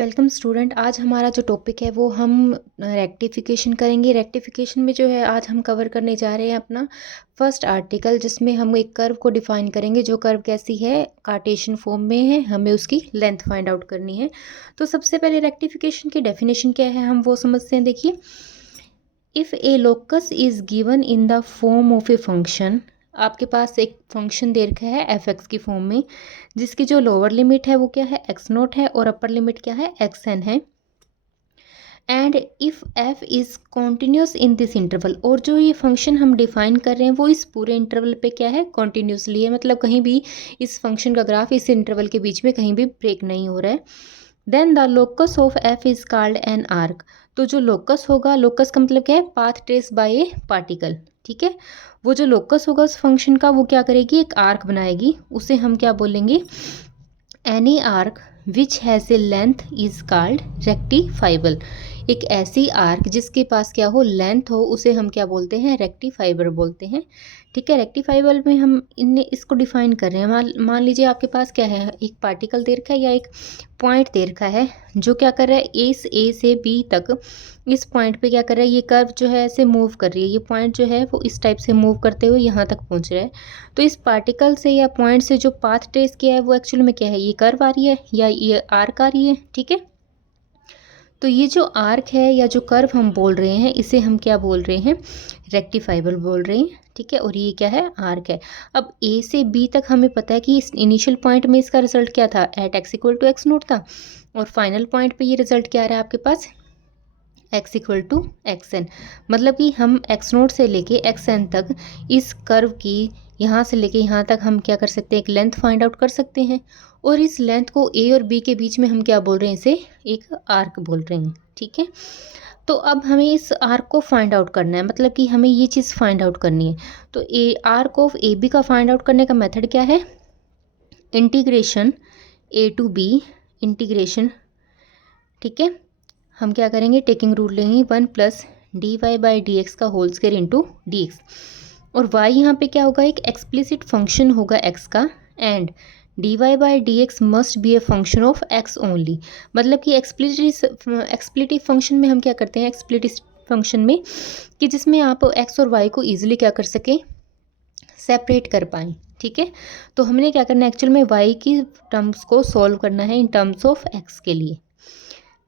Welcome student. आज हमारा जो टॉपिक है वो हम रेक्टिफिकेशन करेंगे। रेक्टिफिकेशन में जो है आज हम कवर करने जा रहे हैं अपना फर्स्ट आर्टिकल, जिसमें हम एक कर्व को डिफाइन करेंगे। जो कर्व कैसी है, कार्टेशियन फॉर्म में है, हमें उसकी लेंथ फाइंड आउट करनी है। तो सबसे पहले रेक्टिफिकेशन की डेफिनेशन क्या है हम वो समझते हैं। देखिए, if A locus is given in the form of a function, आपके पास एक फंक्शन दे रखा है एफ एक्स की फॉर्म में, जिसकी जो लोअर लिमिट है वो क्या है, एक्स नोट है, और अपर लिमिट क्या है, एक्स एन है। And if F is continuous in this interval, और जो ये फंक्शन हम डिफाइन कर रहे हैं वो इस पूरे इंटरवल पे क्या है, कॉन्टीन्यूसली है। मतलब कहीं भी इस फंक्शन का ग्राफ इस इंटरवल के बीच में कहीं भी ब्रेक नहीं हो रहा है। Then the locus of f is called an arc. तो जो लोकस होगा, लोकस का मतलब क्या है, path trace by a particle. ठीक है, वो जो लोकस होगा उस फंक्शन का वो क्या करेगी, एक आर्क बनाएगी। उसे हम क्या बोलेंगे, any arc which has a length is called rectifiable. एक ऐसी आर्क जिसके पास क्या हो, लेंथ हो, उसे हम क्या बोलते हैं, रेक्टिफाइबर बोलते हैं। ठीक है, रेक्टिफाइबल में हम इसको डिफाइन कर रहे हैं। मान लीजिए आपके पास क्या है, एक पार्टिकल दे रखा है या एक पॉइंट दे रखा है जो क्या कर रहा है, ए से बी तक, इस पॉइंट पे क्या कर रहा है, ये कर्व जो है ऐसे मूव कर रही है। ये पॉइंट जो है वो इस टाइप से मूव करते हुए यहाँ तक पहुँच रहा है। तो इस पार्टिकल से या पॉइंट से जो पाथ ट्रेस किया है वो एक्चुअली में क्या है, ये कर्व आ रही है या ये आर्क आ रही है। ठीक है, तो ये जो आर्क है या जो कर्व हम बोल रहे हैं इसे हम क्या बोल रहे हैं, रेक्टिफाइबल बोल रहे हैं। ठीक है, और ये क्या है, आर्क है। अब ए से बी तक हमें पता है कि इस इनिशियल पॉइंट में इसका रिजल्ट क्या था, at x equal to x naught था, और फाइनल पॉइंट पे ये रिजल्ट क्या आ रहा है आपके पास, X equal to X N. मतलब कि हम एक्स नोट से लेके एक्स एन तक इस कर्व की, यहाँ से लेके यहाँ तक हम क्या कर सकते हैं, एक लेंथ फाइंड आउट कर सकते हैं। और इस लेंथ को ए और बी के बीच में हम क्या बोल रहे हैं, इसे एक आर्क बोल रहे हैं। ठीक है, तो अब हमें इस आर्क को फाइंड आउट करना है, मतलब कि हमें ये चीज़ फाइंड आउट करनी है। तो a arc of A B का फाइंड आउट करने का मेथड क्या है, integration A to B integration. ठीक है, हम क्या करेंगे, टेकिंग रूल लेंगे 1 plus D Y by D x का whole square into D X. और y यहाँ पे क्या होगा, एक एक्सप्लिसिट फंक्शन होगा x का, and D Y by D X must be a function of x only. मतलब कि एक्सप्लिटिव फंक्शन में हम क्या करते हैं, एक्सप्लिटिव फंक्शन में कि जिसमें आप x और y को ईजिली क्या कर सकें, सेपरेट कर पाएँ। ठीक है, तो हमने क्या करना है, एक्चुअल में y की टर्म्स को सॉल्व करना है इन टर्म्स ऑफ x के लिए।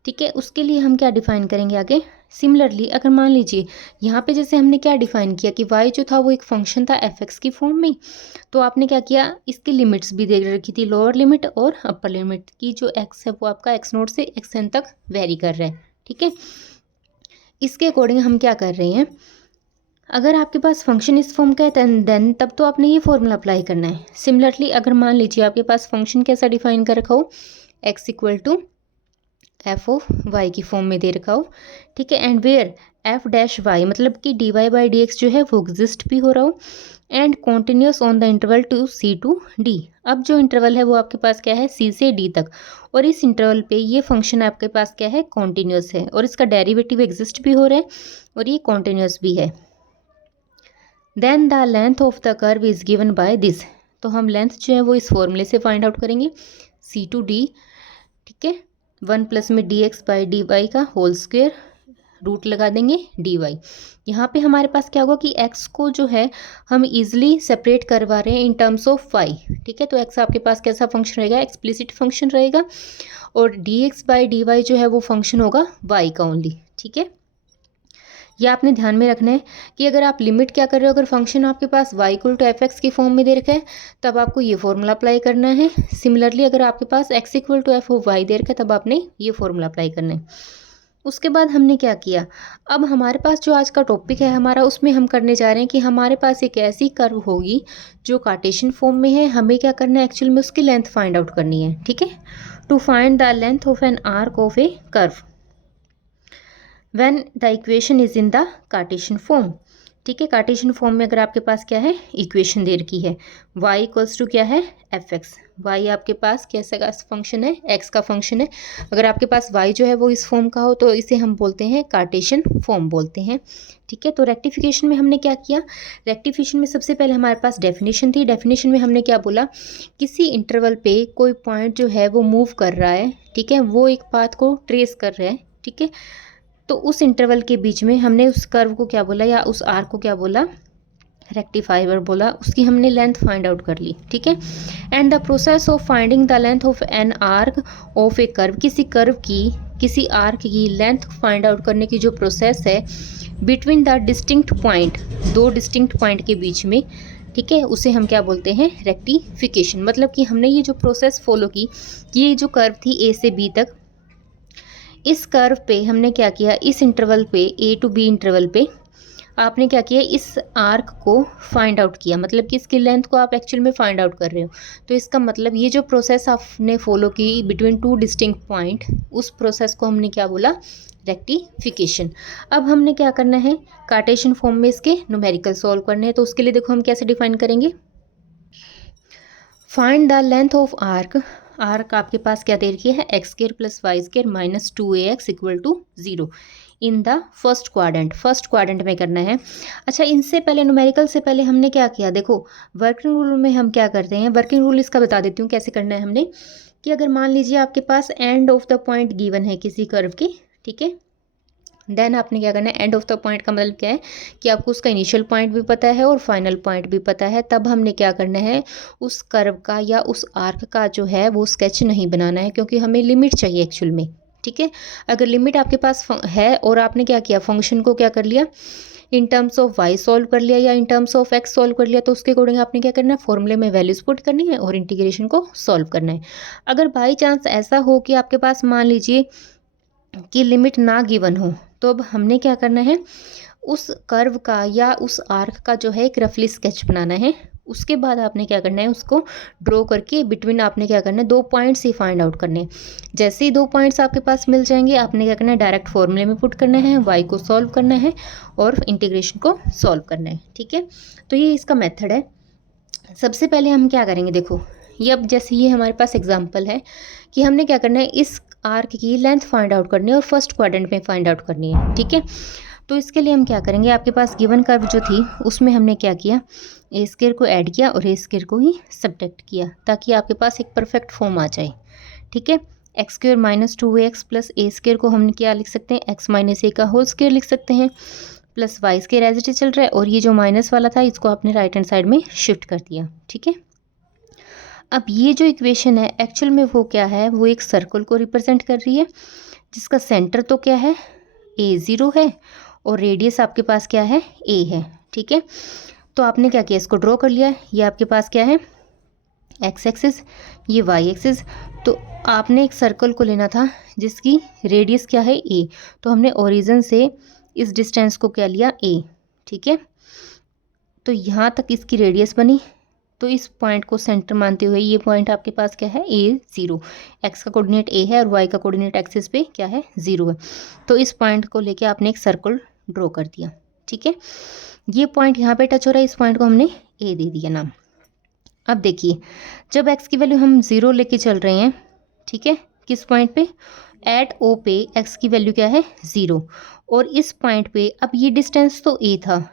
ठीक है, उसके लिए हम क्या डिफाइन करेंगे आगे। सिमिलरली अगर मान लीजिए यहाँ पे जैसे हमने क्या डिफाइन किया कि y जो था वो एक फंक्शन था एफ एक्स की फॉर्म में, तो आपने क्या किया, इसकी लिमिट्स भी दे रखी थी, लोअर लिमिट और अपर लिमिट की। जो x है वो आपका x नोट से x n तक वेरी कर रहा है। ठीक है, इसके अकॉर्डिंग हम क्या कर रहे हैं, अगर आपके पास फंक्शन इस फॉर्म का है देन तब तो आपने ये फॉर्मूला अप्लाई करना है। सिमिलरली अगर मान लीजिए आपके पास फंक्शन कैसा डिफाइन कर रखा हो, x equal to f of y की फॉर्म में दे रखा हो। ठीक है, and where f dash y, मतलब कि d Y by D x जो है वो एग्जिस्ट भी हो रहा हो, and continuous on the interval to c to d. अब जो इंटरवल है वो आपके पास क्या है, सी से डी तक, और इस इंटरवल पे ये फंक्शन आपके पास क्या है, कॉन्टिन्यूस है, और इसका डेरिवेटिव एग्जिस्ट भी हो रहा है और ये कॉन्टिन्यूस भी है। Then the length of the curve is given by this. तो हम लेंथ जो है वो इस फॉर्मूले से फाइंड आउट करेंगे, सी टू डी। ठीक है, 1 प्लस में d x by d y का होल स्क्वेयर, रूट लगा देंगे डी वाई। यहाँ पे हमारे पास क्या होगा कि x को जो है हम इजीली सेपरेट करवा रहे हैं इन टर्म्स ऑफ y। ठीक है, तो x आपके पास कैसा फंक्शन रहेगा, एक्सप्लिसिट फंक्शन रहेगा, और d x by d y जो है वो फंक्शन होगा y का ओनली। ठीक है, ये आपने ध्यान में रखना है कि अगर आप लिमिट क्या कर रहे हो, अगर फंक्शन आपके पास y equal to f x की फॉर्म में दे रखा है तब आपको ये फॉर्मूला अप्लाई करना है। सिमिलरली अगर आपके पास x equal to f of y दे रखा है तब आपने ये फॉर्मूला अप्लाई करना है। उसके बाद हमने क्या किया, अब हमारे पास जो आज का टॉपिक है हमारा, उसमें हम करने जा रहे हैं कि हमारे पास एक ऐसी कर्व होगी जो कार्टेशियन फॉर्म में है। हमें क्या करना है, एक्चुअल में उसकी लेंथ फाइंड आउट करनी है। ठीक है, to find the length of an arc of a curve when the equation is in the Cartesian form. ठीक है, कार्टेशियन फॉर्म में अगर आपके पास क्या है, इक्वेशन दे रखी है y इक्वल्स टू क्या है, एफ एक्स, y आपके पास कैसा का फंक्शन है, x का फंक्शन है। अगर आपके पास y जो है वो इस फॉर्म का हो तो इसे हम बोलते हैं कार्टेशियन फॉर्म बोलते हैं। ठीक है, तो रेक्टिफिकेशन में हमने क्या किया, रेक्टिफिकेशन में सबसे पहले हमारे पास डेफिनेशन थी। डेफिनेशन में हमने क्या बोला, किसी इंटरवल पे कोई पॉइंट जो है वो मूव कर रहा है, ठीक है, वो एक पाथ को ट्रेस कर रहा है, ठीक है, तो उस इंटरवल के बीच में हमने उस कर्व को क्या बोला या उस आर्क को क्या बोला, रेक्टिफायर बोला। उसकी हमने लेंथ फाइंड आउट कर ली। ठीक है, and the process of finding the length of an arc of a curve, किसी कर्व की, किसी आर्क की लेंथ फाइंड आउट करने की जो प्रोसेस है बिटवीन द डिस्टिंक्ट पॉइंट, दो डिस्टिंक्ट पॉइंट के बीच में, ठीक है, उसे हम क्या बोलते हैं, रेक्टिफिकेशन। मतलब कि हमने ये जो प्रोसेस फॉलो की, ये जो कर्व थी ए से बी तक, इस कर्व पे हमने क्या किया, इस इंटरवल पे ए टू बी इंटरवल पे आपने क्या किया, इस आर्क को फाइंड आउट किया, मतलब कि इसकी लेंथ को आप एक्चुअल में फाइंड आउट कर रहे हो। तो इसका मतलब ये जो प्रोसेस आपने फॉलो की बिटवीन टू डिस्टिंक्ट पॉइंट, उस प्रोसेस को हमने क्या बोला, रेक्टिफिकेशन। अब हमने क्या करना है, कार्टेशियन फॉर्म में इसके न्यूमेरिकल सॉल्व करने हैं। तो उसके लिए देखो हम कैसे डिफाइन करेंगे, find the length of arc, arc आपके पास क्या दे रखी है, x square plus y square minus 2ax equal to 0 in the first quadrant, first quadrant में करना है। अच्छा, इनसे पहले न्यूमेरिकल से पहले हमने क्या किया, देखो वर्किंग रूल में हम क्या करते हैं, वर्किंग रूल इसका बता देती हूँ कैसे करना है हमने, कि अगर मान लीजिए आपके पास end of the point given है किसी कर्व के, ठीक है, देन आपने क्या करना है, एंड ऑफ द पॉइंट का मतलब क्या है कि आपको उसका इनिशियल पॉइंट भी पता है और फाइनल पॉइंट भी पता है। तब हमने क्या करना है, उस कर्व का या उस आर्क का जो है वो स्केच नहीं बनाना है, क्योंकि हमें लिमिट चाहिए एक्चुअल में। ठीक है, अगर लिमिट आपके पास है और आपने क्या किया, फंक्शन को क्या कर लिया, in terms of y solve कर लिया या in terms of x solve कर लिया, तो उसके अकॉर्डिंग आपने क्या करना है, फॉर्मूले में वैल्यूज पुट करनी है और इंटीग्रेशन को सॉल्व करना है। अगर बाई चांस ऐसा हो कि आपके पास मान लीजिए कि लिमिट ना गिवन हो, तो अब हमने क्या करना है, उस कर्व का या उस आर्क का जो है एक रफली स्केच बनाना है। उसके बाद आपने क्या करना है, उसको ड्रॉ करके बिटवीन आपने क्या करना है, दो पॉइंट्स ही फाइंड आउट करने हैं। जैसे ही दो पॉइंट्स आपके पास मिल जाएंगे, आपने क्या करना है, डायरेक्ट फॉर्मूले में पुट करना है, वाई को सॉल्व करना है और इंटीग्रेशन को सॉल्व करना है। ठीक है, तो ये इसका मेथड है। सबसे पहले हम क्या करेंगे, देखो ये अब जैसे ये हमारे पास एग्जाम्पल है कि हमने क्या करना है, इस आर्क की लेंथ फाइंड आउट करनी है और फर्स्ट क्वाड्रेंट में फाइंड आउट करनी है। ठीक है, तो इसके लिए हम क्या करेंगे, आपके पास गिवन कर्व जो थी उसमें हमने क्या किया, ए स्क्वायर को ऐड किया और ए स्क्वायर को ही सब्ट्रैक्ट किया, ताकि आपके पास एक परफेक्ट फॉर्म आ जाए। ठीक है, x square minus 2ax plus A square को हम क्या लिख सकते हैं, एक्स माइनस ए का होल स्क्वायर लिख सकते हैं, plus y square as it is चल रहा है, और ये जो माइनस वाला था इसको आपने राइट हैंड साइड में शिफ्ट कर दिया। ठीक है, अब ये जो इक्वेशन है एक्चुअल में वो क्या है, वो एक सर्कल को रिप्रेजेंट कर रही है, जिसका सेंटर तो क्या है, A0 है और रेडियस आपके पास क्या है, A है। ठीक है, तो आपने क्या किया, इसको ड्रॉ कर लिया। ये आपके पास क्या है, एक्स एक्सिस, ये वाई एक्सिस। तो आपने एक सर्कल को लेना था जिसकी रेडियस क्या है, A, तो हमने ओरिजिन से इस डिस्टेंस को क्या लिया, A। ठीक है, तो यहाँ तक इसकी रेडियस बनी, तो इस पॉइंट को सेंटर मानते हुए ये पॉइंट आपके पास क्या है, A0, एक्स का कोऑर्डिनेट A है और वाई का कोऑर्डिनेट एक्सिस पे क्या है, 0 है। तो इस पॉइंट को लेके आपने एक सर्कल ड्रॉ कर दिया। ठीक है, ये पॉइंट यहाँ पे टच हो रहा है, इस पॉइंट को हमने A दे दिया नाम। अब देखिए, जब x की वैल्यू हम 0 लेके चल रहे हैं, ठीक है, किस पॉइंट पे, एट O पे x की वैल्यू क्या है, 0, और इस पॉइंट पे अब ये डिस्टेंस तो A था,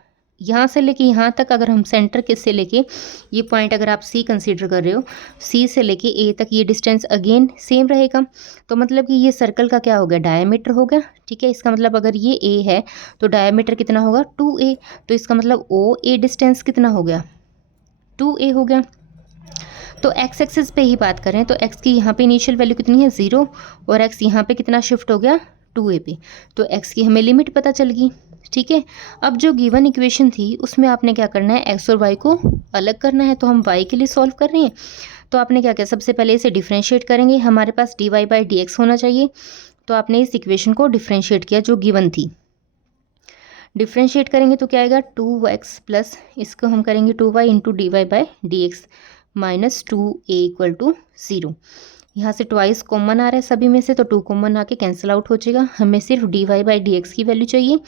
यहाँ से लेके यहाँ तक अगर हम सेंटर के से लेके ये पॉइंट अगर आप C कंसीडर कर रहे हो, C से लेके A तक ये डिस्टेंस अगेन सेम रहेगा। तो मतलब कि ये सर्कल का क्या हो गया, डायमीटर हो गया। ठीक है, इसका मतलब अगर ये A है तो डायमीटर कितना होगा, 2A। तो इसका मतलब OA डिस्टेंस कितना हो गया, 2A हो गया। तो एक्स एक्सिस पे ही बात करें तो एक्स की यहाँ पे इनिशियल वैल्यू कितनी है, 0, और एक्स यहाँ पे कितना शिफ्ट हो गया, 2A पे। तो एक्स की हमें लिमिट पता चल गई। ठीक है, अब जो गिवन इक्वेशन थी उसमें आपने क्या करना है, एक्स और वाई को अलग करना है। तो हम वाई के लिए सॉल्व कर रहे हैं, तो आपने क्या किया, सबसे पहले इसे डिफ्रेंशिएट करेंगे। हमारे पास dy/dx होना चाहिए, तो आपने इस इक्वेशन को डिफ्रेंशिएट किया जो गिवन थी। डिफ्रेंशिएट करेंगे तो क्या आएगा, 2x प्लस इसको हम करेंगे 2y into dy/dx minus 2a equal to 0। यहाँ से ट्वाइस कॉमन आ रहा है सभी में से, तो 2 कॉमन आके कैंसिल आउट हो जाएगा। हमें सिर्फ dy/dx की वैल्यू चाहिए,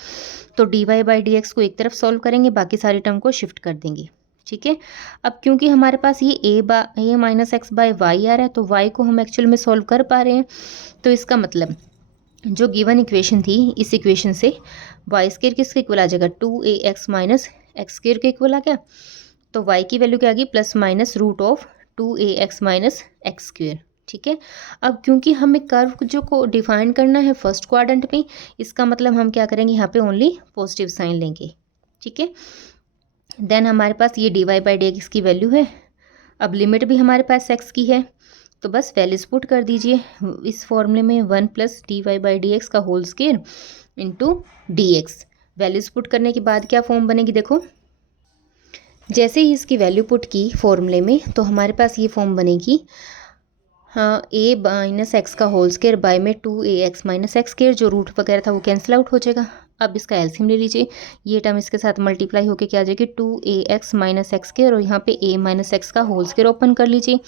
तो dy/dx को एक तरफ सॉल्व करेंगे, बाकी सारे टर्म को शिफ्ट कर देंगे। ठीक है। अब क्योंकि हमारे पास ये a minus X by Y आ रहा है, तो y को हम एक्चुअल में सॉल्व कर पा रहे हैं। तो इसका मतलब जो गिवन इक्वेशन थी, इस इक्वेशन से वाई स्क्वायर किसके इक्वल आ जाएगा, 2ax माइनस एक्स स्क्वायर के इक्वल आ गया। तो y की वैल्यू क्या आ गई, plus minus root of 2ax minus x square. ठीक है। अब क्योंकि हमें कर्व जो को डिफाइन करना है फर्स्ट क्वाड्रेंट में, इसका मतलब हम क्या करेंगे, यहाँ पे ओनली पॉजिटिव साइन लेंगे। ठीक है। देन हमारे पास ये dy बाई डी एक्स की वैल्यू है। अब लिमिट भी हमारे पास x की है, तो बस वैल्यूज पुट कर दीजिए इस फॉर्मूले में, 1 plus dy by D x का whole square into D X. Values put करने के बाद क्या फॉर्म बनेगी, देखो जैसे ही इसकी वैल्यू पुट की फॉर्मूले में, तो हमारे पास ये फॉर्म बनेगी, हाँ, a माइनस एक्स का होल स्क्वायर बाय में 2ax माइनस एक्स स्क्वायर, जो रूट वगैरह था वो कैंसिल आउट हो जाएगा। अब इसका एलसीएम ले लीजिए, ये टर्म इसके साथ मल्टीप्लाई होकर क्या आ जाएगी, 2ax माइनस एक्स स्क्वायर, और यहाँ पे a माइनस एक्स का होल स्क्वायर ओपन कर लीजिए।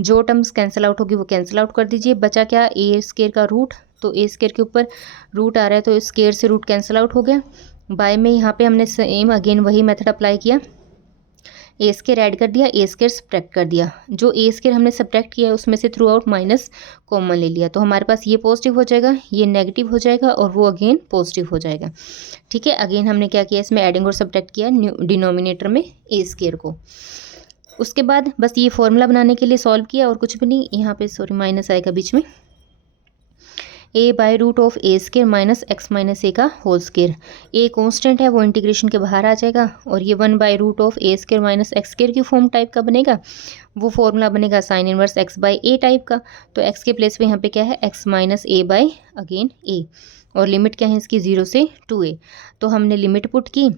जो टर्म्स कैंसिल आउट होगी वो कैंसिल आउट कर दीजिए। बचा क्या, a स्क्वायर का रूट, तो a स्क्वायर के ऊपर रूट आ रहा है, तो स्क्वायर से रूट कैंसिल आउट हो गया। बाय में यहाँ पे हमने सेम अगेन वही मेथड अप्लाई किया, ए स्क्वायर ऐड कर दिया, ए स्क्वायर सब्ट्रैक्ट कर दिया। जो ए स्क्वायर हमने सब्ट्रैक्ट किया है उसमें से थ्रू आउट माइनस कॉमन ले लिया, तो हमारे पास ये पॉजिटिव हो जाएगा, ये नेगेटिव हो जाएगा, और वो अगेन पॉजिटिव हो जाएगा। ठीक है। अगेन हमने क्या किया, इसमें एडिंग और सब्ट्रैक्ट किया डिनोमिनेटर में ए स्क्वायर को। उसके बाद बस ये फॉर्मूला बनाने के लिए सॉल्व किया, और कुछ भी नहीं। यहाँ पे सॉरी माइनस आएगा बीच में, a by root of A square minus X minus A का होल स्क्वायर। ए कॉन्स्टेंट है, वो इंटीग्रेशन के बाहर आ जाएगा, और ये 1 by root of A square minus x square की फॉर्म टाइप का बनेगा। वो फॉर्मूला बनेगा sine inverse x by a type का। तो एक्स के प्लेस पे यहाँ पे क्या है, X minus A by again A, और लिमिट क्या है इसकी 0 से 2a। तो हमने लिमिट पुट की,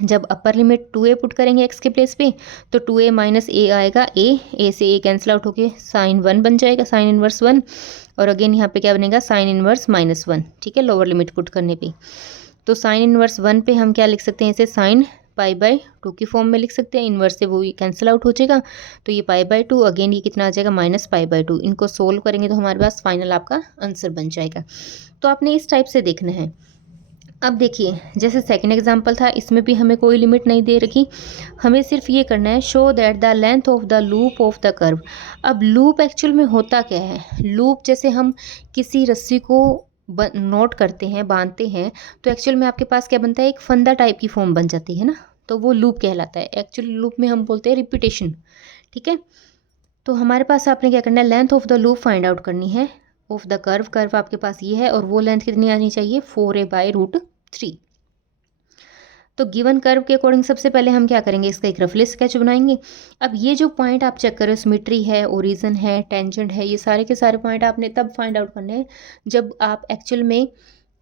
जब अपर लिमिट 2a पुट करेंगे x के प्लेस पे, तो 2a माइनस ए आएगा, a से a कैंसिल आउट होके साइन 1 बन जाएगा, साइन इनवर्स 1, और अगेन यहाँ पे क्या बनेगा, साइन इनवर्स माइनस 1। ठीक है, लोअर लिमिट पुट करने पे। तो साइन इनवर्स 1 पे हम क्या लिख सकते हैं, इसे साइन पाई बाई 2 की फॉर्म में लिख सकते हैं। इनवर्स से वो कैंसिल आउट हो जाएगा, तो ये पाई बाई 2, अगेन ये कितना आ जाएगा, माइनस पाई बाई 2। इनको सोल्व करेंगे तो हमारे पास फाइनल आपका आंसर बन जाएगा। तो आपने इस टाइप से देखना है। अब देखिए, जैसे सेकंड एग्जांपल था, इसमें भी हमें कोई लिमिट नहीं दे रखी, हमें सिर्फ ये करना है, show that the length of the loop of the curve. अब लूप एक्चुअल में होता क्या है, लूप जैसे हम किसी रस्सी को नोट करते हैं, बांधते हैं, तो एक्चुअल में आपके पास क्या बनता है, एक फंदा टाइप की फॉर्म बन जाती है ना, तो वो लूप कहलाता है। एक्चुअली लूप में हम बोलते हैं रिपीटेशन। ठीक है। तो हमारे पास आपने क्या करना है, length of the loop find out करनी है ऑफ द कर्व। कर्व आपके पास ये है, और वो लेंथ कितनी आनी चाहिए, 4a बाई रूट 3। तो गिवन कर्व के अकॉर्डिंग सबसे पहले हम क्या करेंगे, इसका एक रफली स्केच बनाएंगे। अब ये जो पॉइंट आप चेक कर रहे हो, सिमेट्री है, ओरिजिन है, टेंजेंट है, ये सारे के सारे पॉइंट आपने तब फाइंड आउट करने हैं जब आप एक्चुअल में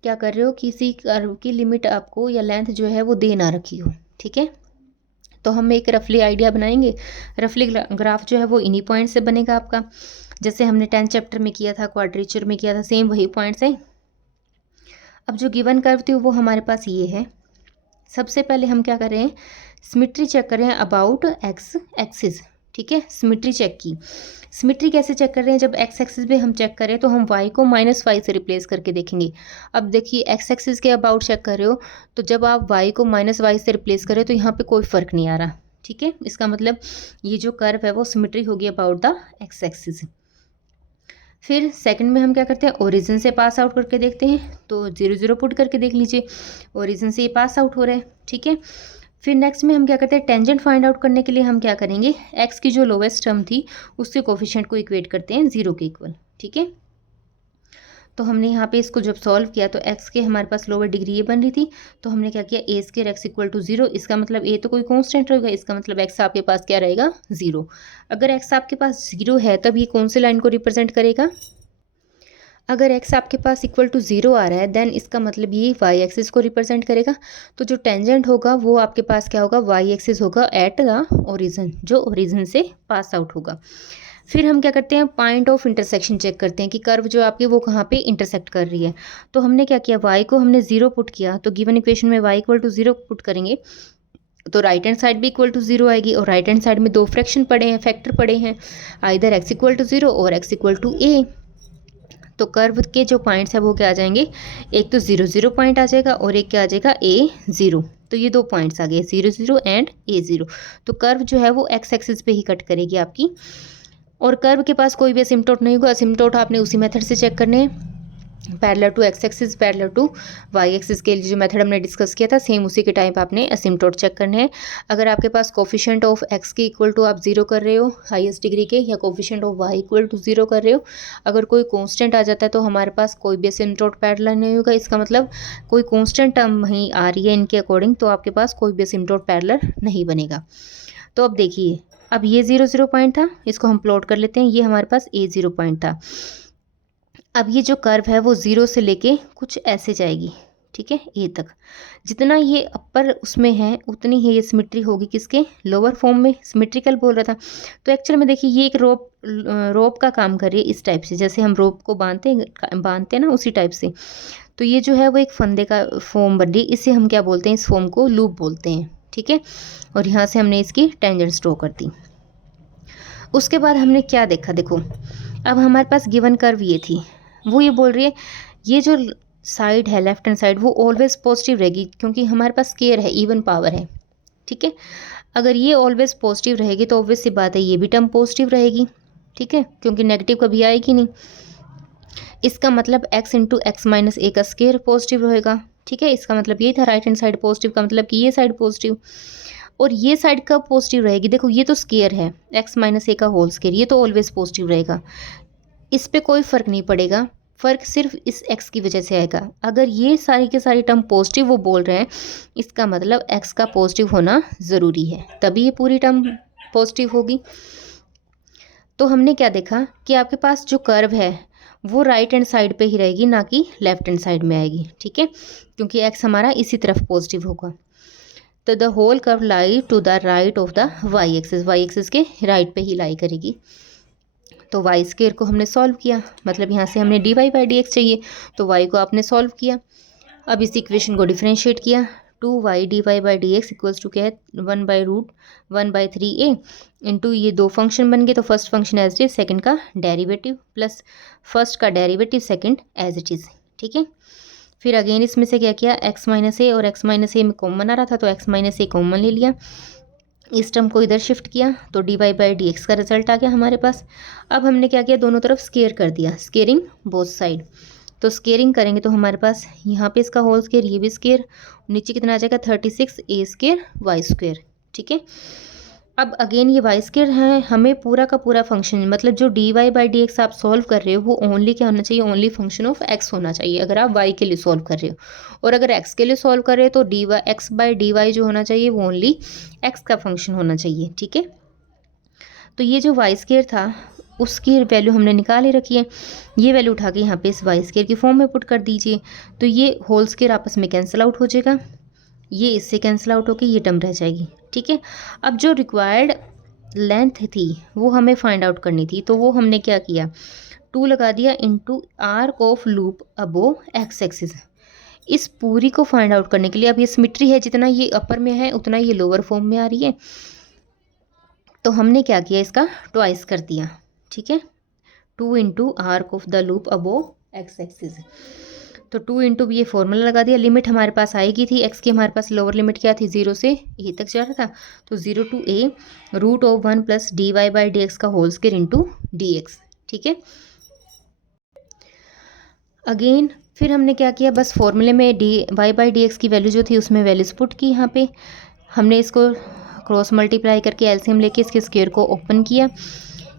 क्या कर रहे हो, किसी कर्व की लिमिट आपको या लेंथ जो है वो दे ना रखी हो। ठीक है। तो हम एक रफली आइडिया बनाएंगे। रफली ग्राफ जो है वो इन्हीं पॉइंट से बनेगा आपका, जैसे हमने 10th चैप्टर में किया था, क्वाड्रेचर में किया था, सेम वही पॉइंट्स हैं। अब जो गिवन कर्व थी वो हमारे पास ये है। सबसे पहले हम क्या कर रहे हैं, सिमेट्री चेक कर रहे हैं अबाउट एक्स एक्सिस। ठीक है, सिमेट्री चेक की। सिमेट्री कैसे चेक कर रहे हैं, जब एक्स एक्सिस पे हम चेक करें तो हम वाई को -5 से रिप्लेस करके देखेंगे। अब देखिए, एक्स एक्सिस के अबाउट चेक कर रहे हो, तो जब आप वाई को -y से रिप्लेस करें तो यहाँ पे कोई फ़र्क नहीं आ रहा। ठीक है, इसका मतलब ये जो कर्व है वो सिमेट्री होगी अबाउट द एक्स एक्सिस। फिर सेकंड में हम क्या करते हैं, ओरिजिन से पास आउट करके देखते हैं, तो 0 0 पुट करके देख लीजिए, ओरिजिन से ये पास आउट हो रहा है। ठीक है। फिर नेक्स्ट में हम क्या करते हैं, टेंजेंट फाइंड आउट करने के लिए हम क्या करेंगे, एक्स की जो लोवेस्ट टर्म थी उसके कोफिशिएंट को इक्वेट करते हैं 0 के इक्वल। ठीक है। तो हमने यहाँ पे इसको जब सॉल्व किया तो एक्स के हमारे पास लोअर डिग्री ये बन रही थी, तो हमने क्या किया, ए स्क्वायर एक्स इक्वल टू 0। इसका मतलब ए तो कोई कांस्टेंट रहेगा, इसका मतलब एक्स आपके पास क्या रहेगा, 0। अगर एक्स आपके पास 0 है तब ये कौन से लाइन को रिप्रेजेंट करेगा, अगर x आपके पास इक्वल टू 0 आ रहा है देन इसका मतलब ये y एक्सिस को रिप्रेजेंट करेगा। तो जो टेंजेंट होगा वो आपके पास क्या होगा, y एक्सिस होगा एट द ओरिजिन, जो ओरिजिन से पास आउट होगा। फिर हम क्या करते हैं, पॉइंट ऑफ इंटरसेक्शन चेक करते हैं कि कर्व जो आपकी वो कहाँ पे इंटरसेक्ट कर रही है। तो हमने क्या किया, y को हमने 0 पुट किया, तो गिवन इक्वेशन में y इक्वल टू 0 पुट करेंगे तो राइट हैंड साइड भी इक्वल टू 0 आएगी, और राइट हैंड साइड में दो फ्रैक्शन पड़े हैं, फैक्टर पड़े हैं, आइदर x इक्वल टू 0 और x इक्वल टू a। तो कर्व के जो पॉइंट्स है वो क्या आ जाएंगे, एक तो 0 0 पॉइंट आ जाएगा और एक क्या आ जाएगा, a 0। तो ये 2 पॉइंट्स आ गए, 0 0 एंड A0। तो कर्व जो है वो एक्स एक्सिस पे ही कट करेगी आपकी, और कर्व के पास कोई भी असिम्प्टोट नहीं होगा। असिम्प्टोट आपने उसी मेथड से चेक करने हैं, parallel to x axis, parallel to y axis के लिए जो मेथड हमने डिस्कस किया था, सेम उसी के टाइप आपने असिम्प्टोट चेक करने हैं। अगर आपके पास कोफिशिएंट ऑफ एक्स के इक्वल टू आप 0 कर रहे हो हाईएस्ट डिग्री के, या coefficient of y equal to 0 कर रहे हो, अगर कोई कांस्टेंट आ जाता है तो हमारे पास कोई भी असिम्प्टोट पैरेलल नहीं होगा। इसका मतलब कोई कांस्टेंट टर्म वहीं आ रही है इनके अकॉर्डिंग, तो आपके पास कोई भी असिम्प्टोट पैरेलल नहीं बनेगा। तो अब देखिए, अब ये 0 0 पॉइंट था, इसको हम प्लॉट कर लेते हैं। ये हमारे पास A0 पॉइंट था। अब ये जो कर्व है वो 0 से लेके कुछ ऐसे जाएगी, ठीक है, ए तक। जितना ये अपर उसमें है उतनी ही ये सिमेट्री होगी किसके, लोअर फॉर्म में। सिमेट्रिकल बोल रहा था, तो एक्चुअल में देखिए ये एक रोप का काम कर रही है इस टाइप से, जैसे हम रोप को बांधते हैं ना, उसी टाइप से। तो ये जो है वो एक फंदे का फॉर्म बन रही है, इसे हम क्या बोलते हैं, इस फॉर्म को लूप बोलते हैं, ठीक है। और यहाँ से हमने इसकी टेंजेंट्स ड्रॉ कर दी। उसके बाद हमने क्या देखा, देखो अब हमारे पास गिवन कर्व ये थी, वो ये बोल रही है ये जो साइड है लेफ्ट हैंड साइड वो ऑलवेज पॉजिटिव रहेगी, क्योंकि हमारे पास स्केयर है, इवन पावर है, ठीक है। अगर ये ऑलवेज पॉजिटिव रहेगी तो ऑब्वियस सी बात है ये भी टर्म पॉजिटिव रहेगी, ठीक है, क्योंकि नेगेटिव कभी आएगी नहीं। इसका मतलब x into x minus A का स्केयर पॉजिटिव रहेगा, ठीक है। इसका मतलब ये था राइट हैंड साइड पॉजिटिव का मतलब कि ये साइड पॉजिटिव। और ये साइड कब पॉजिटिव रहेगी, देखो ये तो स्केयर है x माइनस ए का होल स्केयर, ये तो ऑलवेज पॉजिटिव रहेगा, इस पे कोई फ़र्क नहीं पड़ेगा, फ़र्क सिर्फ इस x की वजह से आएगा। अगर ये सारी के सारी टर्म पॉजिटिव वो बोल रहे हैं, इसका मतलब x का पॉजिटिव होना ज़रूरी है, तभी ये पूरी टर्म पॉजिटिव होगी। तो हमने क्या देखा कि आपके पास जो कर्व है वो राइट हैंड साइड पे ही रहेगी, ना कि लेफ्ट हैंड साइड में आएगी, ठीक है, क्योंकि x हमारा इसी तरफ पॉजिटिव होगा। तो the whole curve lie to the right of the y axis के राइट पे ही लाई करेगी। तो वाई स्केयर को हमने सॉल्व किया, मतलब यहाँ से हमने dy बाई डी एक्स चाहिए, तो y को आपने सॉल्व किया। अब इस इक्वेशन को डिफ्रेंशिएट किया, 2y dy by D x equals to क्या है, 1/√1/3a इंटू ये दो फंक्शन बन गए, तो first function as it is, second का डेरिवेटिव प्लस फर्स्ट का derivative second as it is, ठीक है। फिर अगेन इसमें से क्या किया, x माइनस ए और x माइनस ए में कॉमन आ रहा था, तो x माइनस ए कॉमन ले लिया, इस टर्म को इधर शिफ्ट किया, तो dy बाई डी एक्स का रिजल्ट आ गया हमारे पास। अब हमने क्या किया, दोनों तरफ स्केयर कर दिया, स्केयरिंग बोथ साइड। तो स्केयरिंग करेंगे तो हमारे पास यहाँ पे इसका होल स्केयर, ये भी स्केयर, नीचे कितना आ जाएगा 36 a स्केयर वाई स्क्वेयर, ठीक है। अब अगेन ये वाई स्केयर है, हमें पूरा का पूरा फंक्शन, मतलब जो dy बाई डी एक्स आप सॉल्व कर रहे हो वो ओनली क्या होना चाहिए, ओनली फंक्शन ऑफ x होना चाहिए, अगर आप y के लिए सॉल्व कर रहे हो। और अगर x के लिए सॉल्व कर रहे हो तो x बाई डी वाई जो होना चाहिए वो ओनली x का फंक्शन होना चाहिए, ठीक है। तो ये जो वाई स्केयर था उसकी वैल्यू हमने निकाल ही रखी है, ये वैल्यू उठा के यहाँ पे इस वाई स्केयर की फॉर्म में पुट कर दीजिए। तो ये होल स्केयर आपस में कैंसिल आउट हो जाएगा, ये इससे कैंसिल आउट होकर ये टर्म रह जाएगी, ठीक है। अब जो रिक्वायर्ड लेंथ थी वो हमें फाइंड आउट करनी थी, तो वो हमने क्या किया, 2 लगा दिया into arc of loop above x axis. इस पूरी को फाइंड आउट करने के लिए, अब ये सिमेट्री है, जितना ये अपर में है उतना ये लोअर फॉर्म में आ रही है, तो हमने क्या किया, इसका ट्वाइस कर दिया, ठीक है, 2 into arc of the loop above x axis. तो 2 इंटू ये फॉर्मूला लगा दिया, लिमिट हमारे पास आएगी थी x की, हमारे पास लोअर लिमिट क्या थी, 0 से a तक जा रहा था, तो 0 to a √1 plus dy by D x का whole square into D x, ठीक है। अगेन फिर हमने क्या किया, बस फॉर्मूले में dy बाई डी एक्स की वैल्यू जो थी उसमें वैल्यूज पुट की, यहाँ पे हमने इसको क्रॉस मल्टीप्लाई करके एलसीएम लेके इसके स्क्वायर को ओपन किया।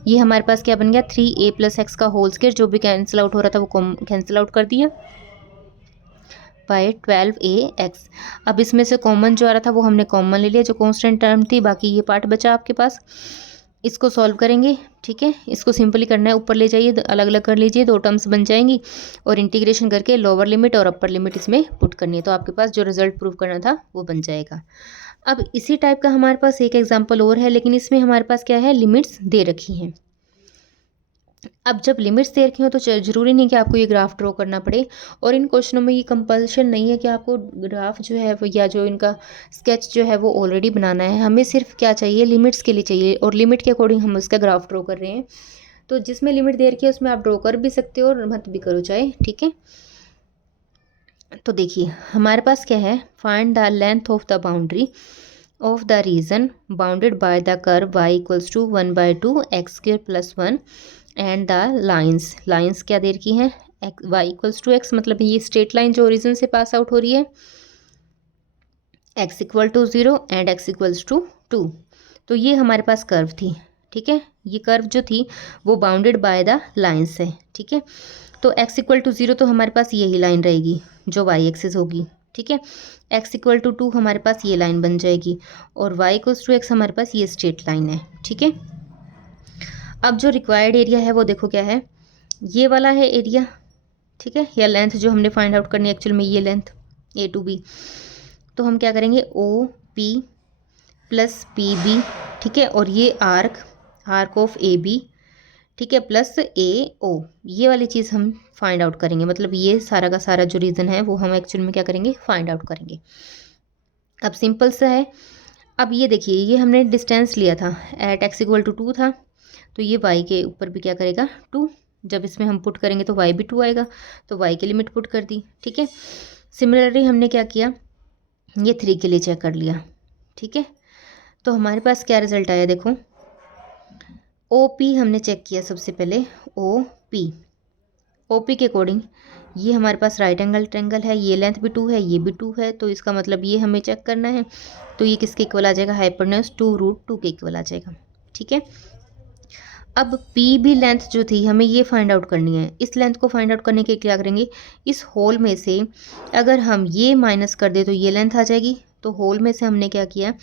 ये हमारे पास क्या बन गया, 3a प्लस एक्स का होल स्क्वायर, जो भी कैंसिल आउट हो रहा था वो कैंसिल आउट कर दिया बाय 12ax। अब इसमें से कॉमन जो आ रहा था वो हमने कॉमन ले लिया, जो कांस्टेंट टर्म थी, बाकी ये पार्ट बचा आपके पास। इसको सॉल्व करेंगे, ठीक है, इसको सिंपली करना है, ऊपर ले जाइए, अलग अलग कर लीजिए, 2 टर्म्स बन जाएंगी, और इंटीग्रेशन करके लोअर लिमिट और अपर लिमिट इसमें पुट करनी है, तो आपके पास जो रिजल्ट प्रूव करना था वो बन जाएगा। अब इसी टाइप का हमारे पास एक एग्जाम्पल और है, लेकिन इसमें हमारे पास क्या है, लिमिट्स दे रखी हैं। अब जब लिमिट्स दे रखी हो तो ज़रूरी नहीं कि आपको ये ग्राफ ड्रॉ करना पड़े, और इन क्वेश्चनों में ये कंपल्शन नहीं है कि आपको ग्राफ जो है या जो इनका स्केच जो है वो ऑलरेडी बनाना है, हमें सिर्फ क्या चाहिए, लिमिट्स के लिए चाहिए, और लिमिट के अकॉर्डिंग हम उसका ग्राफ ड्रॉ कर रहे हैं। तो जिसमें लिमिट दे रखी है उसमें आप ड्रॉ कर भी सकते हो और मत भी करो चाहे, ठीक है। तो देखिए हमारे पास क्या है, find the length of the boundary of the region bounded by the curve y equals to 1/2 x square plus 1 and the lines क्या दे रखी हैं, y इक्वल्स टू एक्स, मतलब ये स्ट्रेट लाइन जो ओरिजिन से पास आउट हो रही है, x equal to 0 and x equals to 2। तो ये हमारे पास कर्व थी, ठीक है। ये कर्व जो थी वो बाउंडेड बाय द लाइन्स है, ठीक है। तो x इक्वल टू 0 तो हमारे पास यही लाइन रहेगी जो y एक्सिस होगी, ठीक है। x इक्वल टू 2 हमारे पास ये लाइन बन जाएगी और y इक्वल्स टू x हमारे पास ये स्ट्रेट लाइन है, ठीक है। अब जो रिक्वायर्ड एरिया है वो देखो क्या है, ये वाला है एरिया, ठीक है, या लेंथ जो हमने फाइंड आउट करनी है एक्चुअल में, ये लेंथ ए टू बी। तो हम क्या करेंगे, o p plus p b, ठीक है, और ये आर्क ऑफ ए बी, ठीक है, प्लस ए ओ, ये वाली चीज़ हम फाइंड आउट करेंगे। मतलब ये सारा का सारा जो रीज़न है वो हम एक्चुअल में क्या करेंगे, फाइंड आउट करेंगे। अब सिंपल सा है। अब ये देखिए, ये हमने डिस्टेंस लिया था एट एक्स इक्वल टू 2 था, तो ये y के ऊपर भी क्या करेगा 2, जब इसमें हम पुट करेंगे तो y भी 2 आएगा, तो y की लिमिट पुट कर दी, ठीक है। सिमिलरली हमने क्या किया, ये 3 के लिए चेक कर लिया, ठीक है। तो हमारे पास क्या रिजल्ट आया, देखो ओ पी हमने चेक किया सबसे पहले, ओ पी के अकॉर्डिंग ये हमारे पास राइट एंगल ट्रायंगल है, ये लेंथ भी 2 है, ये भी 2 है, तो इसका मतलब ये हमें चेक करना है। तो ये किसके इक्वल आ जाएगा, हाइपोटेन्यूज 2√2 के इक्वल आ जाएगा, ठीक है। अब P भी लेंथ जो थी हमें ये फाइंड आउट करनी है। इस लेंथ को फाइंड आउट करने के क्या करेंगे, इस होल में से अगर हम ये माइनस कर दे तो ये लेंथ आ जाएगी। तो होल में से हमने क्या किया,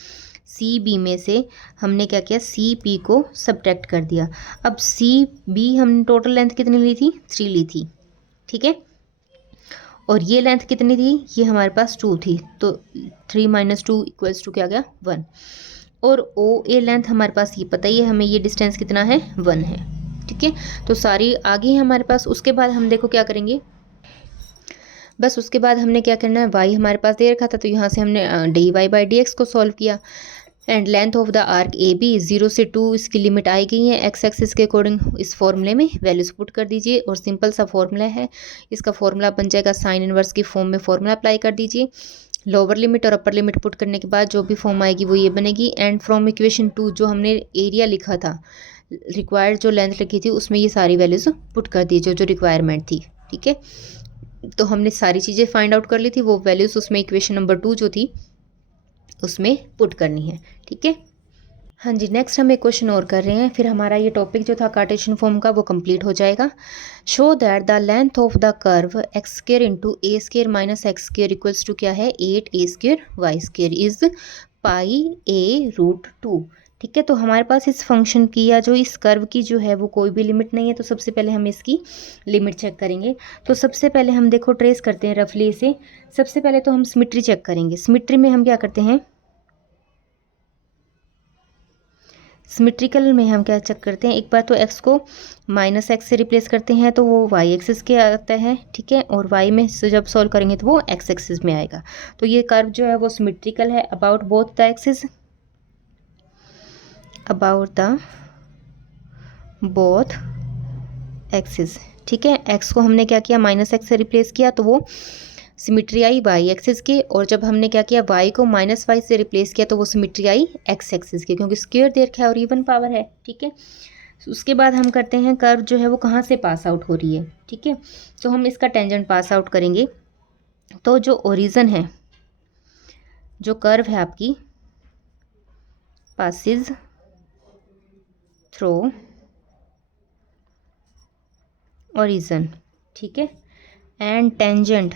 सी बी में से हमने क्या किया, सी पी को सब्ट्रैक्ट कर दिया। अब सी बी हमने टोटल लेंथ कितनी ली थी, 3 ली थी, ठीक है। और ये लेंथ कितनी थी, ये हमारे पास 2 थी, तो 3 - 2 इक्वल्स टू क्या गया 1। और ओ ए लेंथ हमारे पास ये पता ही है हमें, ये डिस्टेंस कितना है 1 है, ठीक है। तो सारी आगे है हमारे पास। उसके बाद हम देखो क्या करेंगे, बस उसके बाद हमने क्या करना है, y हमारे पास दे रखा था, तो यहाँ से हमने dy/dx को सॉल्व किया। And length of the arc a b 0 से 2 इसकी लिमिट आई गई है एक्स एक्सिस के अकॉर्डिंग। इस फॉर्मूले में वैल्यूज पुट कर दीजिए और सिंपल सा फॉर्मूला है, इसका फॉर्मूला बन जाएगा साइन इनवर्स की फॉर्म में फॉर्मूला अप्लाई कर दीजिए। लोअर लिमिट और अपर लिमिट पुट करने के बाद जो भी फॉर्म आएगी वो ये बनेगी। एंड फ्रॉम इक्वेशन 2 जो हमने एरिया लिखा था, रिक्वायर्ड जो लेंथ लिखी थी उसमें ये सारी वैल्यूज पुट कर दीजिए जो रिक्वायरमेंट थी, ठीक है। तो हमने सारी चीज़ें फाइंड आउट कर ली थी, वो वैल्यूज उसमें इक्वेशन नंबर 2 जो थी उसमें पुट करनी है, ठीक है। हाँ जी, नेक्स्ट हम एक क्वेश्चन और कर रहे हैं, फिर हमारा ये टॉपिक जो था कार्टेशियन फॉर्म का वो कंप्लीट हो जाएगा। Show that the length of the curve x square into a square minus x square equals to क्या है 8 a square y square is πa√2, ठीक है। तो हमारे पास इस फंक्शन की या जो इस कर्व की जो है वो कोई भी लिमिट नहीं है, तो सबसे पहले हम इसकी लिमिट चेक करेंगे। तो सबसे पहले हम देखो ट्रेस करते हैं रफली इसे। सबसे पहले तो हम सिमिट्री चेक करेंगे। सिमिट्री में हम क्या करते हैं, सिमेट्रिकल में हम क्या चेक करते हैं, एक बार तो x को -x से रिप्लेस करते हैं तो वो y एक्सिस के आता है, ठीक है। और y में से जब सॉल्व करेंगे तो वो x एक्सिस में आएगा। तो ये कर्व जो है वो सिमेट्रिकल है about both the axis, about the both axis, ठीक है। x को हमने क्या किया -x से रिप्लेस किया तो वो सिमिट्री आई वाई एक्सिस के, और जब हमने क्या किया y को -y से रिप्लेस किया तो वो सिमिट्री आई x एक्सिस के, क्योंकि स्क्वायर दे रखा है और इवन पावर है, ठीक है। उसके बाद हम करते हैं कर्व जो है वो कहाँ से पास आउट हो रही है, ठीक है। तो हम इसका टेंजेंट पास आउट करेंगे। तो जो ओरिजिन है, जो कर्व है आपकी, पासिज थ्रू ओरिजिन, ठीक है। एंड टेंजेंट,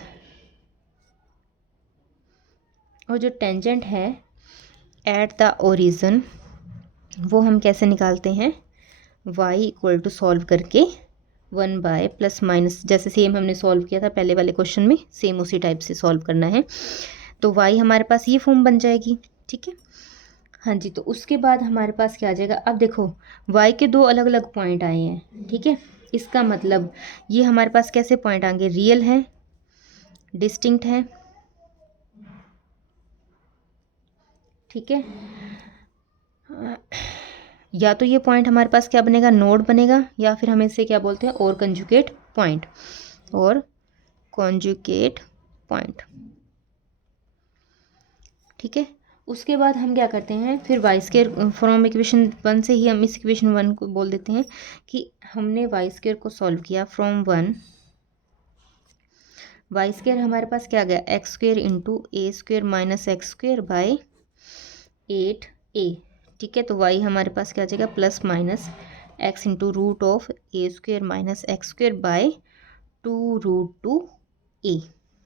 और जो टेंजेंट है एट द ओरिजिन वो हम कैसे निकालते हैं, y इक्वल टू सॉल्व करके 1 प्लस माइनस, जैसे सेम हमने सॉल्व किया था पहले वाले क्वेश्चन में, सेम उसी टाइप से सॉल्व करना है। तो y हमारे पास ये फॉर्म बन जाएगी, ठीक है। हाँ जी, तो उसके बाद हमारे पास क्या आ जाएगा, अब देखो y के 2 अलग अलग पॉइंट आए हैं, ठीक है। इसका मतलब ये हमारे पास कैसे पॉइंट आएंगे, रियल है, डिस्टिंक्ट है, ठीक है। या तो ये पॉइंट हमारे पास क्या बनेगा, नोड बनेगा, या फिर हम इसे क्या बोलते हैं, और कंजुगेट पॉइंट, और कॉन्जुगेट पॉइंट। ठीक है, उसके बाद हम क्या करते हैं, फिर वाई स्क्वायर फ्रॉम इक्वेशन 1 से ही हम इस इक्वेशन 1 को बोल देते हैं कि हमने वाई स्क्वायर को सॉल्व किया फ्रॉम 1। वाई स्क्वायर हमारे पास क्या गया, x square into A square minus x square by 8a। ठीक है, तो वाई हमारे पास क्या आ जाएगा, plus minus x into root of A square minus x square by 2√2a।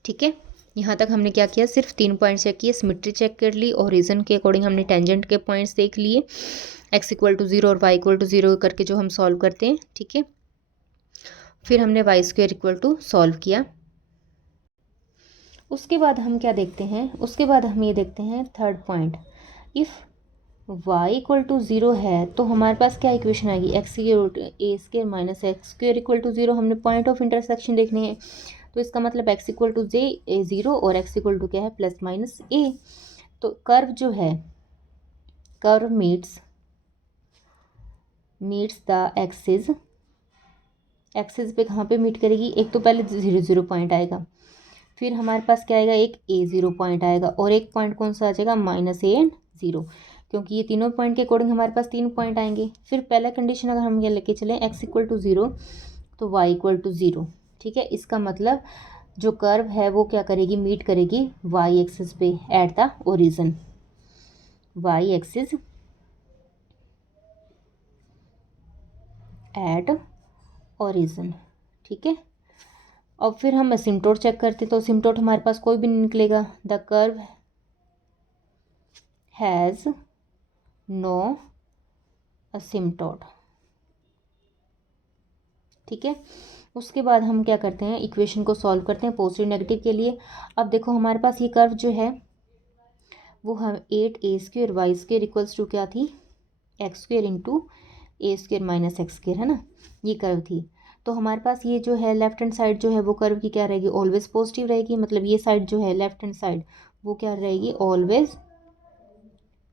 ठीक है, यहाँ तक हमने क्या किया, सिर्फ 3 पॉइंट चेक किए, सिमेट्री चेक कर ली और रीजन के अकॉर्डिंग हमने टेंजेंट के पॉइंट्स देख लिए, x इक्वल टू 0 और y इक्वल टू 0 करके जो हम सॉल्व करते हैं। ठीक है, फिर हमने y square equal to solve किया। उसके बाद हम क्या देखते हैं, उसके बाद हम ये देखते हैं third point, if y equal to 0 है तो हमारे पास क्या इक्वेशन आएगी, x a square minus x square equal to 0। हमने पॉइंट ऑफ इंटरसेक्शन देखनी है, तो इसका मतलब x इक्वल टू जे 0 और x इक्वल टू क्या है, प्लस माइनस a। तो कर्व जो है, curve meets the axis, axis पे कहाँ पे मीट करेगी, एक तो पहले 0 पॉइंट आएगा, फिर हमारे पास क्या आएगा, एक a0 पॉइंट आएगा और एक पॉइंट कौन सा आ जाएगा, माइनस a एंड 0, क्योंकि ये तीनों पॉइंट के अकॉर्डिंग हमारे पास 3 पॉइंट आएंगे। फिर पहला कंडीशन अगर हम ये लेके चलें x इक्वल टू 0 तो y इक्वल टू 0। ठीक है, इसका मतलब जो कर्व है वो क्या करेगी, मीट करेगी y एक्सिस पे at the origin, y axis at origin. ठीक है, अब फिर हम असिम्प्टोट चेक करते हैं, तो असिम्प्टोट हमारे पास कोई भी नहीं निकलेगा, द कर्व हैज़ नो असिम्प्टोट। ठीक है, उसके बाद हम क्या करते हैं, इक्वेशन को सॉल्व करते हैं पॉजिटिव नेगेटिव के लिए। अब देखो हमारे पास ये कर्व जो है वो हम 8a square y square equals to क्या थी, एक्स स्क्वेयर इंटू ए स्क्वेयर माइनस एक्स स्क्वेयर, है ना, ये कर्व थी। तो हमारे पास ये जो है लेफ्ट हैंड साइड जो है वो कर्व की क्या रहेगी, ऑलवेज पॉजिटिव रहेगी, मतलब ये साइड जो है लेफ्ट हैंड साइड वो क्या रहेगी, ऑलवेज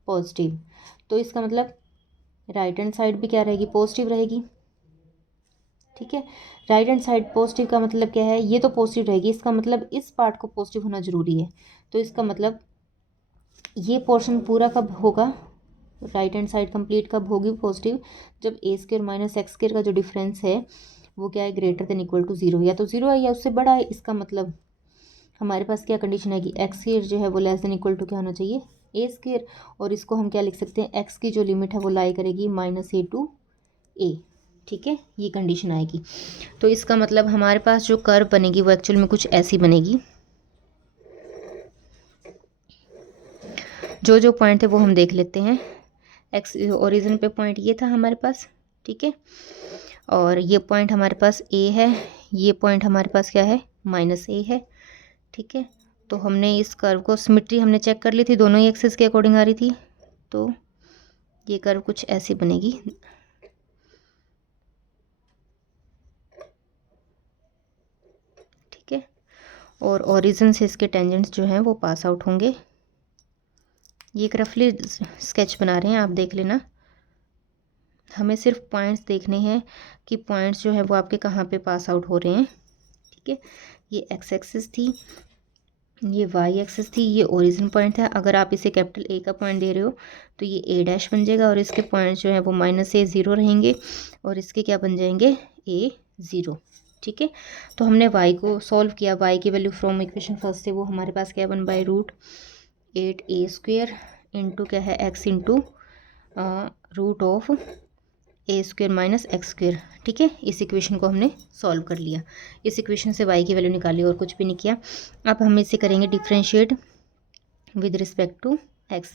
पॉजिटिव। तो इसका मतलब राइट हैंड साइड भी क्या रहेगी, पॉजिटिव रहेगी। ठीक है, राइट हैंड साइड पॉजिटिव का मतलब क्या है, ये तो पॉजिटिव रहेगी, इसका मतलब इस पार्ट को पॉजिटिव होना जरूरी है। तो इसका मतलब ये पोर्शन पूरा कब होगा, राइट हैंड साइड कंप्लीट कब होगी पॉजिटिव, जब ए स्क्वायर माइनस एक्स स्क्वायर का जो डिफरेंस है वो क्या है, ग्रेटर देन इक्वल टू 0, या तो 0 है या उससे बड़ा है। इसका मतलब हमारे पास क्या कंडीशन आएगी, एक्स स्क्वायर जो है वो लेस देन इक्वल टू क्या होना चाहिए, ए स्क्वायर, और इसको हम क्या लिख सकते हैं, एक्स की जो लिमिट है वो लाई करेगी -a टू a। ठीक है, ये कंडीशन आएगी। तो इसका मतलब हमारे पास जो कर्व बनेगी वो एक्चुअल में कुछ ऐसी बनेगी। जो जो पॉइंट थे वो हम देख लेते हैं। एक्स ओरिजिन पे पॉइंट ये था हमारे पास, ठीक है, और ये पॉइंट हमारे पास ए है, ये पॉइंट हमारे पास क्या है, -a है। ठीक है, तो हमने इस कर्व को सिमेट्री हमने चेक कर ली थी, दोनों ही एक्सिस के अकॉर्डिंग आ रही थी, तो ये कर्व कुछ ऐसी बनेगी। ठीक है, और ओरिजिन से इसके टेंजेंट्स जो हैं वो पास आउट होंगे। ये एक रफली स्केच बना रहे हैं, आप देख लेना, हमें सिर्फ पॉइंट्स देखने हैं कि पॉइंट्स जो है वो आपके कहाँ पे पास आउट हो रहे हैं। ठीक है, ये एक्स एक्सिस थी, ये वाई एक्सिस थी, ये ओरिजिन पॉइंट था। अगर आप इसे कैपिटल ए का पॉइंट दे रहे हो तो ये ए डैश बन जाएगा, और इसके पॉइंट्स जो है वो -a 0 रहेंगे, और इसके क्या बन जाएंगे, a0। ठीक है, तो हमने y को सॉल्व किया, y की वैल्यू फ्रॉम इक्वेशन फर्स्ट से वो हमारे पास क्या बन, √8a स्क्वेयर इंटू क्या है, x into root of a square minus x square. ठीक है, इस इक्वेशन को हमने सॉल्व कर लिया, इस इक्वेशन से y की वैल्यू निकाली और कुछ भी नहीं किया। अब हम इसे करेंगे differentiate with respect to x,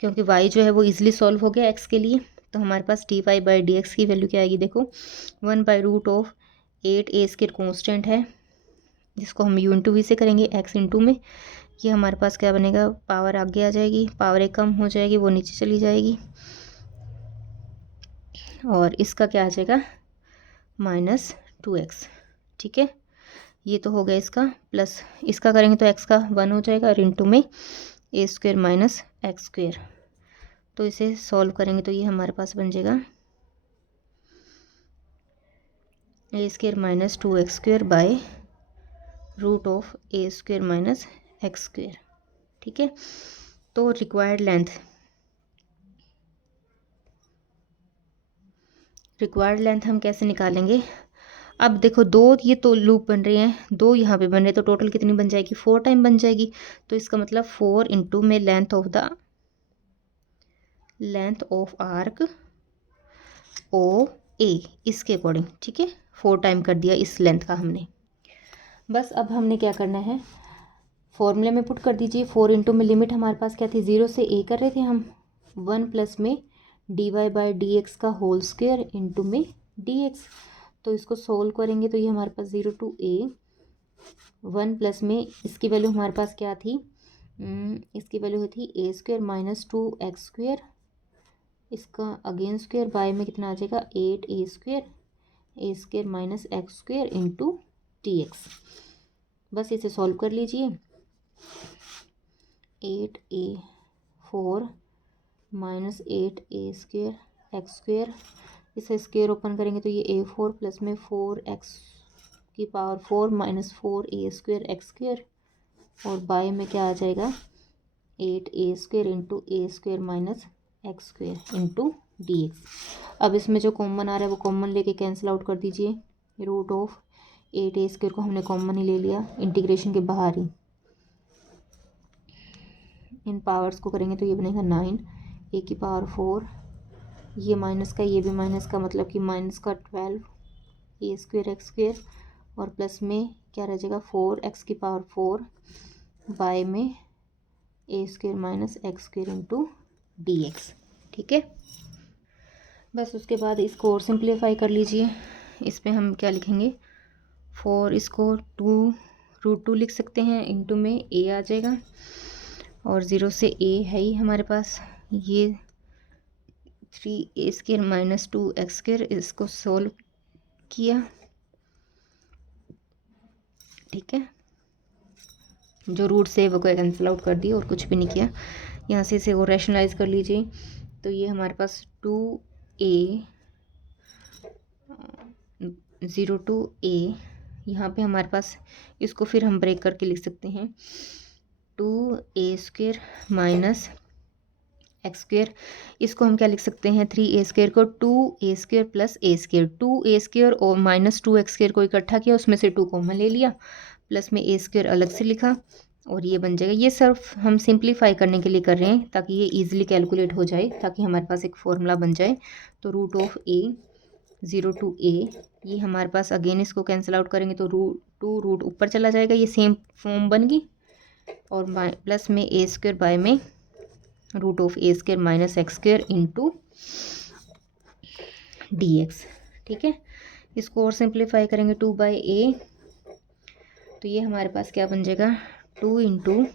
क्योंकि y जो है वो इजीली सॉल्व हो गया x के लिए। तो हमारे पास dy/dx की वैल्यू क्या आएगी, देखो 1/√8a स्क्वेयर कॉन्स्टेंट है, जिसको हम u इंटू वी से करेंगे x इंटू में, ये हमारे पास क्या बनेगा, पावर आगे आ जाएगी, पावर एक कम हो जाएगी, वो नीचे चली जाएगी, और इसका क्या आ जाएगा, -2x। ठीक है, ये तो हो गया इसका, प्लस इसका करेंगे तो x का 1 हो जाएगा, और इंटू में a square minus x square. तो इसे सॉल्व करेंगे तो ये हमारे पास बन जाएगा a square minus 2x square by root of a square minus x square. ठीक है, तो रिक्वायर्ड लेंथ हम कैसे निकालेंगे। अब देखो दो ये तो लूप बन रहे हैं, दो यहाँ पे बन रहे हैं, तो टोटल कितनी बन जाएगी, 4 टाइम बन जाएगी। तो इसका मतलब 4 इंटू में लेंथ ऑफ आर्क ओ ए, इसके अकॉर्डिंग। ठीक है, 4 टाइम कर दिया इस लेंथ का हमने। बस अब हमने क्या करना है, फॉर्मूले में पुट कर दीजिए। 4 इंटू में लिमिट हमारे पास क्या थी, 0 से ए कर रहे थे हम, 1 प्लस में d Y by D x का होल स्क्वेयर इंटू में डी एक्स। तो इसको सोल्व करेंगे तो ये हमारे पास 0 टू ए, 1 प्लस में इसकी वैल्यू हमारे पास क्या थी, इसकी वैल्यू थी A square minus 2 X square, इसका अगेन स्क्वेयर, बाय में कितना आ जाएगा 8 A square minus x square into D X. बस इसे सॉल्व कर लीजिए। 8a4 minus 8 square X square, इसे स्क्वेयर ओपन करेंगे तो ये a4 प्लस में 4x की पावर 4 minus 4a square X square, और बाय में क्या आ जाएगा 8a स्क्वेयर इंटू ए square minus x square into D x. अब इसमें जो कॉमन आ रहा है वो कॉमन लेके कैंसिल आउट कर दीजिए। रूट ऑफ 8a स्क्वेयर को हमने कॉमन ही ले लिया इंटीग्रेशन के बाहर ही, इन पावर्स को करेंगे तो ये बनेगा 9 ए की पावर 4, ये माइनस का ये भी माइनस का, मतलब कि माइनस का 12 ए स्क्वेयर एक्स स्क्वेयर, और प्लस में क्या रह जाएगा 4x की पावर 4 बाय में A square minus x square into D x. ठीक है, बस उसके बाद इसको और सिंप्लीफाई कर लीजिए। इसमें हम क्या लिखेंगे, 4 इसको 2√2 लिख सकते हैं, इंटू में ए आ जाएगा, और 0 से ए है ही हमारे पास, ये 3a square minus 2x square, इसको सोल्व किया। ठीक है, जो रूट से वो कैंसिल आउट कर दिया और कुछ भी नहीं किया। यहाँ से इसे और रैशनलाइज कर लीजिए, तो ये हमारे पास 2a 0 टू a, यहाँ पे हमारे पास इसको फिर हम ब्रेक करके लिख सकते हैं 2a square minus x square, इसको हम क्या लिख सकते हैं 3a स्क्वेयर को 2a square plus A square, 2a square और माइनस 2x स्क्वेयर को इकट्ठा किया, उसमें से 2 कॉमन ले लिया, प्लस में a स्क्वेयर अलग से लिखा, और ये बन जाएगा। ये सिर्फ हम सिंप्लीफाई करने के लिए कर रहे हैं ताकि ये इजीली कैलकुलेट हो जाए, ताकि हमारे पास एक फॉर्मूला बन जाए। तो root of a 0 to a, ये हमारे पास अगेन इसको कैंसिल आउट करेंगे तो रूट ऊपर चला जाएगा, ये सेम फॉर्म बन गई, और प्लस में a स्क्वेयर बाय में root of a square minus x square into D x. ठीक है, इसको और सिंप्लीफाई करेंगे 2 बाई ए, तो ये हमारे पास क्या बन जाएगा 2 इंटू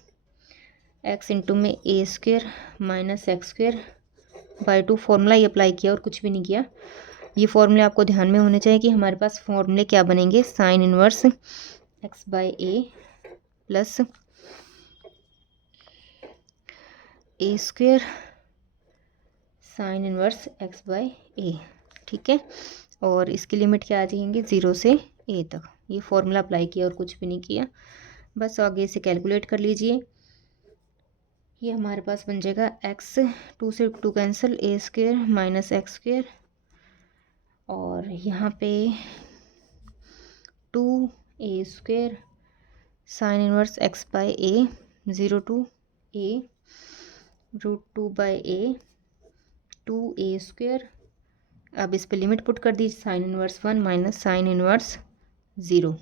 एक्स इंटू में A square minus x square by 2, formula ही अप्लाई किया और कुछ भी नहीं किया। ये फॉर्मूले आपको ध्यान में होने चाहिए कि हमारे पास फॉर्मूले क्या बनेंगे, sine inverse x by A plus A square sine inverse x by A. ठीक है, और इसकी लिमिट क्या आ जाएंगे 0 से ए तक। ये फॉर्मूला अप्लाई किया और कुछ भी नहीं किया, बस आगे से कैलकुलेट कर लीजिए। ये हमारे पास बन जाएगा एक्स, 2 से 2 cancel, a square minus x square, और यहाँ पे 2a square sine inverse x by a 0 to a root 2 by a 2a square. अब इस पे लिमिट पुट कर दीजिए, sine inverse 1 minus sine inverse 0।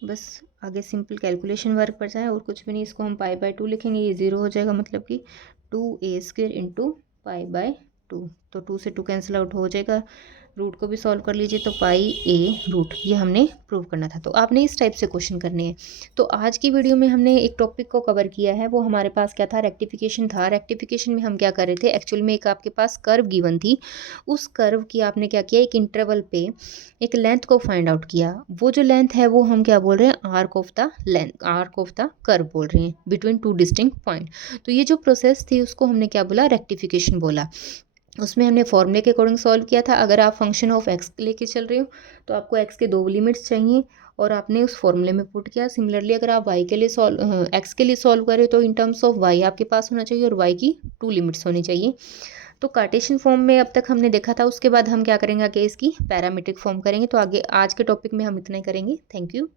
बस आगे सिंपल कैलकुलेशन वर्क पर जाए और कुछ भी नहीं। इसको हम पाई बाई 2 लिखेंगे, ये 0 हो जाएगा, मतलब कि 2a square into pi by 2, तो 2 से 2 कैंसिल आउट हो जाएगा। रूट को भी सॉल्व कर लीजिए, तो पाई ए रूट, ये हमने प्रूव करना था। तो आपने इस टाइप से क्वेश्चन करने हैं। तो आज की वीडियो में हमने एक टॉपिक को कवर किया है, वो हमारे पास क्या था, रेक्टिफिकेशन था। रेक्टिफिकेशन में हम क्या कर रहे थे, एक्चुअल में एक आपके पास कर्व गिवन थी, उस कर्व की आपने क्या किया, एक इंटरवल पे एक लेंथ को फाइंड आउट किया। वो जो लेंथ है वो हम क्या बोल रहे हैं, arc of the length, arc of the curve बोल रहे हैं, बिटवीन 2 डिस्टिंक्ट पॉइंट। तो ये जो प्रोसेस थी उसको हमने क्या बोला, रेक्टिफिकेशन बोला। उसमें हमने फॉर्मूले के अकॉर्डिंग सॉल्व किया था। अगर आप फंक्शन ऑफ एक्स लेके चल रहे हो तो आपको एक्स के 2 लिमिट्स चाहिए, और आपने उस फॉर्मूले में पुट किया। सिमिलरली अगर आप वाई के लिए सॉल्व एक्स के लिए सॉल्व करें तो इन टर्म्स ऑफ वाई आपके पास होना चाहिए और वाई की 2 लिमिट्स होनी चाहिए। तो कार्टेशियन फॉर्म में अब तक हमने देखा था, उसके बाद हम क्या करेंगे, आगे इसकी पैरामीट्रिक फॉर्म करेंगे। तो आगे आज के टॉपिक में हम इतना ही करेंगे। Thank you.